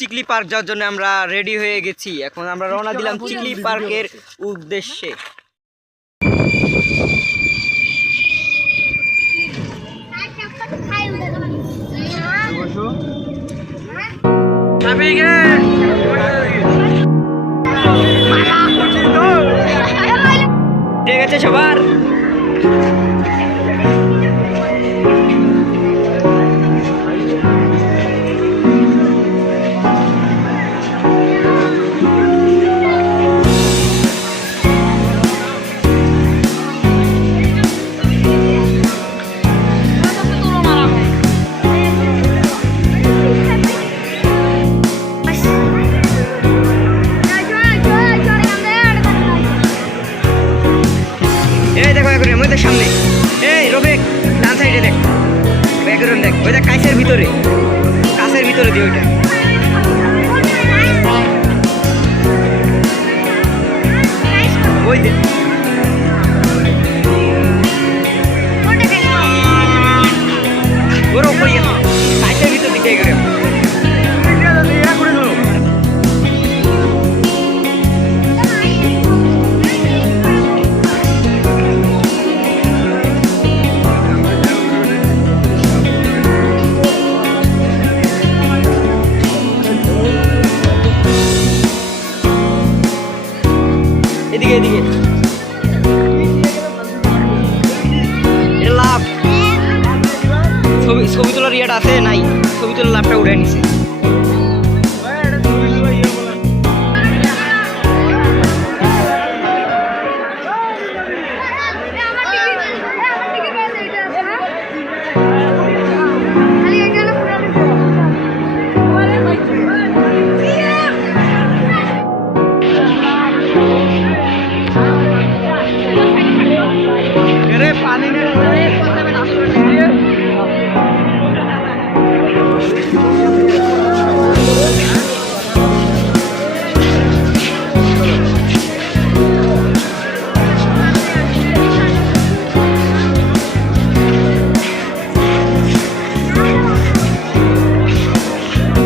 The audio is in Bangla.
চিকলি পার্ক যাওয়ার জন্য আমরা রেডি হয়ে গেছি। এখন আমরা রওনা দিলাম চিকলি পার্কের উদ্দেশ্যে। ঠিক আছে সবার। এই দেখো এখন আমাদের সামনে, এই রফিক ডান সাইডে দেখ, ব্যাকগ্রাউন্ড দেখ, ওই দেখ কাছের ভিতরে দিয়ে ওইটা। ওই দেখ ওরা ওই কাছের ভিতর দিকে এগিয়ে এদিকে এটা লাভ। ছবি তোলার ইয়েটা আছে নাই, ছবি তোলার লাভটা উঠে নিছে।